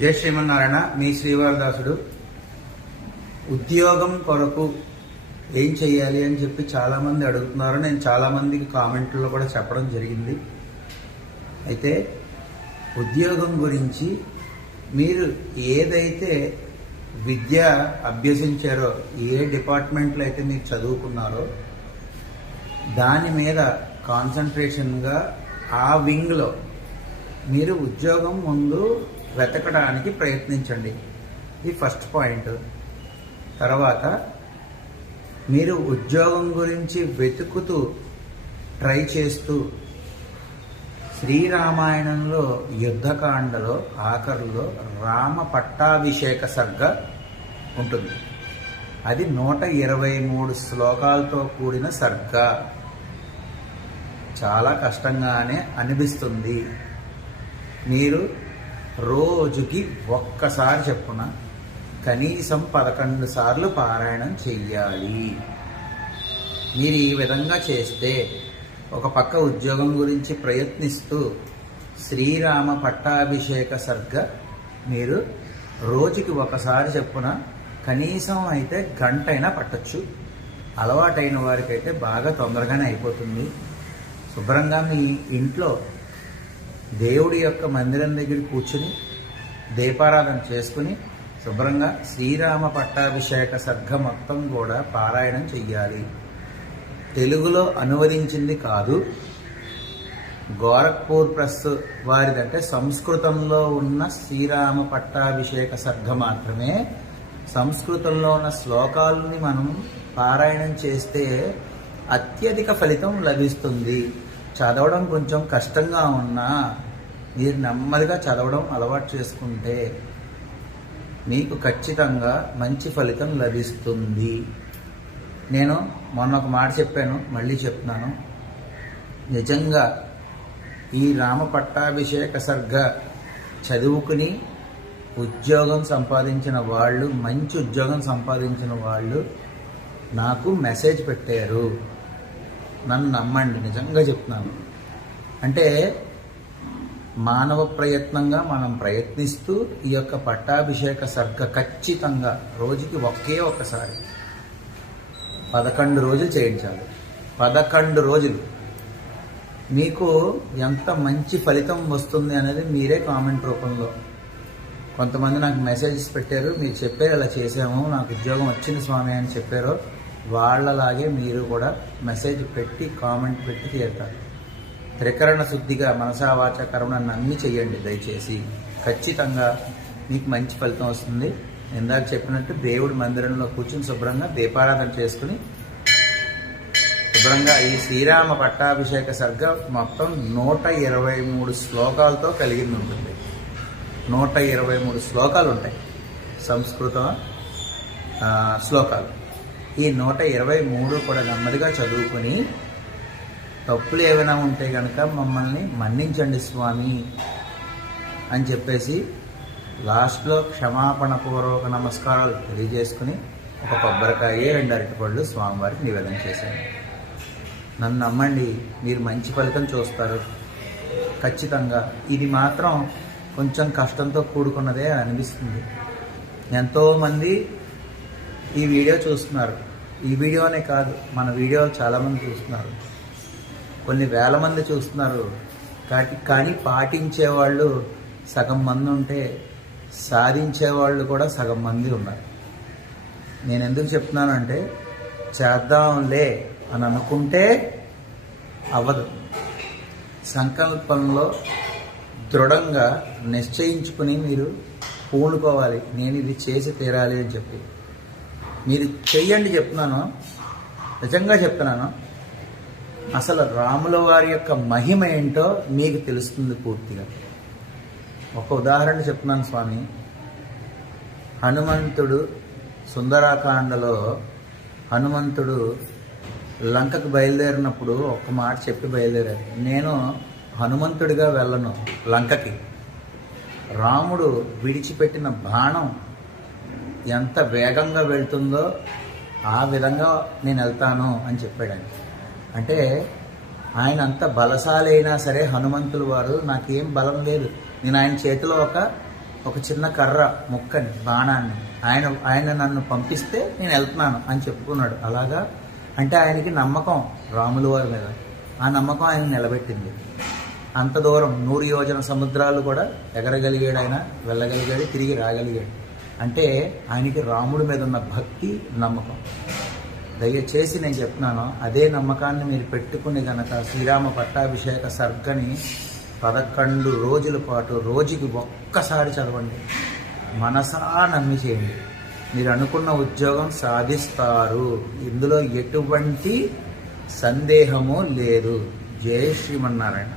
జై శ్రీమన్నారాయణ. మీ శ్రీవారదాసుడు. ఉద్యోగం కొరకు ఏం చెయ్యాలి అని చెప్పి చాలామంది అడుగుతున్నారు. నేను చాలామందికి కామెంట్లో కూడా చెప్పడం జరిగింది. అయితే ఉద్యోగం గురించి మీరు ఏదైతే విద్య అభ్యసించారో, ఏ డిపార్ట్మెంట్లో అయితే మీరు చదువుకున్నారో దాని మీద కాన్సన్ట్రేషన్గా ఆ వింగ్లో మీరు ఉద్యోగం ముందు వెతకడానికి ప్రయత్నించండి. ఇది ఫస్ట్ పాయింట్. తర్వాత మీరు ఉద్యోగం గురించి వెతుకుతూ ట్రై చేస్తూ శ్రీరామాయణంలో యుద్ధకాండలో ఆఖరులో రామ పట్టాభిషేక సర్గ ఉంటుంది. అది 123 శ్లోకాలతో కూడిన సర్గ. చాలా కష్టంగానే అనిపిస్తుంది. మీరు రోజుకి ఒక్కసారి చెప్పున కనీసం 11 సార్లు పారాయణం చెయ్యాలి. మీరు ఈ విధంగా చేస్తే ఒక పక్క ఉద్యోగం గురించి ప్రయత్నిస్తూ శ్రీరామ పట్టాభిషేక సర్గ మీరు రోజుకి ఒకసారి చెప్పున కనీసం అయితే గంటైనా పట్టచ్చు. అలవాటైన వారికైతే బాగా తొందరగానే అయిపోతుంది. శుభ్రంగా మీ ఇంట్లో దేవుడి యొక్క మందిరం దగ్గర కూర్చుని దీపారాధన చేసుకుని శుభ్రంగా శ్రీరామ పట్టాభిషేక సర్గ మొత్తం కూడా పారాయణం చెయ్యాలి. తెలుగులో అనువదించింది కాదు. గోరఖ్పూర్ ప్రెస్ వారిదంటే సంస్కృతంలో ఉన్న శ్రీరామ పట్టాభిషేక సర్గ మాత్రమే. సంస్కృతంలో ఉన్న శ్లోకాలని మనం పారాయణం చేస్తే అత్యధిక ఫలితం లభిస్తుంది. చదవడం కొంచెం కష్టంగా ఉన్నా మీరు నెమ్మదిగా చదవడం అలవాటు చేసుకుంటే మీకు ఖచ్చితంగా మంచి ఫలితం లభిస్తుంది. నేను మొన్న ఒక మాట చెప్పాను, మళ్ళీ చెప్తున్నాను. నిజంగా ఈ రామ పట్టాభిషేక సర్గ చదువుకుని ఉద్యోగం సంపాదించిన వాళ్ళు, మంచి ఉద్యోగం సంపాదించిన వాళ్ళు నాకు మెసేజ్ పెట్టారు. నన్ను నమ్మండి, నిజంగా చెప్తున్నాను. అంటే మానవ ప్రయత్నంగా మనం ప్రయత్నిస్తూ ఈ యొక్క పట్టాభిషేక సర్గ ఖచ్చితంగా రోజుకి ఒకే ఒక్కసారి 11 రోజులు చేయించాలి. 11 రోజులు మీకు ఎంత మంచి ఫలితం వస్తుంది అనేది మీరే కామెంట్ రూపంలో. కొంతమంది నాకు మెసేజెస్ పెట్టారు, మీరు చెప్పారు ఇలా చేసాము, నాకు ఉద్యోగం వచ్చింది స్వామి అని చెప్పారు. వాళ్ళలాగే మీరు కూడా మెసేజ్ పెట్టి కామెంట్ పెట్టి తీరుతారు. త్రికరణ శుద్ధిగా మనసా వాచ కర్మ అన్నీ చెయ్యండి దయచేసి. ఖచ్చితంగా మీకు మంచి ఫలితం వస్తుంది. ఇందాక చెప్పినట్టు దేవుడి మందిరంలో కూర్చుని శుభ్రంగా దీపారాధన చేసుకుని శుభ్రంగా ఈ శ్రీరామ పట్టాభిషేక సర్గ మొత్తం 123 శ్లోకాలతో కలిగింది ఉంటుంది. 123 శ్లోకాలు ఉంటాయి, సంస్కృత శ్లోకాలు. ఈ 123 కూడా నెమ్మదిగా చదువుకుని తప్పులు ఏమైనా ఉంటే కనుక మమ్మల్ని మన్నించండి స్వామి అని చెప్పేసి లాస్ట్లో క్షమాపణపూర్వక నమస్కారాలు తెలియజేసుకుని ఒక కొబ్బరికాయ 2 అరటిపళ్ళు స్వామివారికి నివేదన చేశాను. నన్ను నమ్మండి, మీరు మంచి ఫలితం చూస్తారు ఖచ్చితంగా. ఇది మాత్రం కొంచెం కష్టంతో కూడుకున్నదే అనిపిస్తుంది. ఎంతోమంది ఈ వీడియో చూస్తున్నారు. ఈ వీడియోనే కాదు, మన వీడియోలు చాలామంది చూస్తున్నారు. కొన్ని వేల మంది చూస్తున్నారు. కానీ పాటించేవాళ్ళు సగం మంది ఉంటే సాధించేవాళ్ళు కూడా సగం మంది ఉన్నారు. నేను ఎందుకు చెప్తున్నానంటే చేద్దాంలే అని అనుకుంటే అవ్వదు. సంకల్పంలో దృఢంగా నిశ్చయించుకుని మీరు పూనుకోవాలి, నేను ఇది చేసి తీరాలి అని చెప్పి. మీరు చెయ్యండి, చెప్తున్నాను, నిజంగా చెప్తున్నాను. అసలు రాముల వారి యొక్క మహిమ ఏంటో మీకు తెలుస్తుంది పూర్తిగా. ఒక ఉదాహరణ చెప్తున్నాను స్వామి. హనుమంతుడు సుందరాకాండలో హనుమంతుడు లంకకు బయలుదేరినప్పుడు ఒక మాట చెప్పి బయలుదేరారు, నేను హనుమంతుడిగా వెళ్ళను లంకకి. రాముడు విడిచిపెట్టిన బాణం ఎంత వేగంగా వెళ్తుందో ఆ విధంగా నేను వెళ్తాను అని చెప్పాడు. అంటే ఆయన అంత బలశాలి అయినా సరే హనుమంతుల వారు నాకేం బలం లేదు, నేను ఆయన చేతిలో ఒక ఒక చిన్న కర్ర ముక్కని బాణాన్ని ఆయన నన్ను పంపిస్తే నేను వెళ్తున్నాను అని చెప్పుకున్నాడు. అలాగా అంటే ఆయనకి నమ్మకం రాముల వారి మీద, ఆ నమ్మకం ఆయన నిలబెట్టింది. అంత దూరం 100 యోజన సముద్రాలు కూడా ఎగరగలిగాడు, ఆయన వెళ్ళగలిగాడు, తిరిగి రాగలిగాడు. అంటే ఆయనకి రాముడి మీద ఉన్న భక్తి, నమ్మకం. దయచేసి నేను చెప్తున్నాను, అదే నమ్మకాన్ని మీరు పెట్టుకుని గనక శ్రీరామ పట్టాభిషేక సర్గని 11 రోజుల పాటు రోజుకి ఒక్కసారి చదవండి, మనసా నమ్మి చేయండి. మీరు అనుకున్న ఉద్యోగం సాధిస్తారు, ఇందులో ఎటువంటి సందేహము లేదు. జై శ్రీమన్నారాయణ.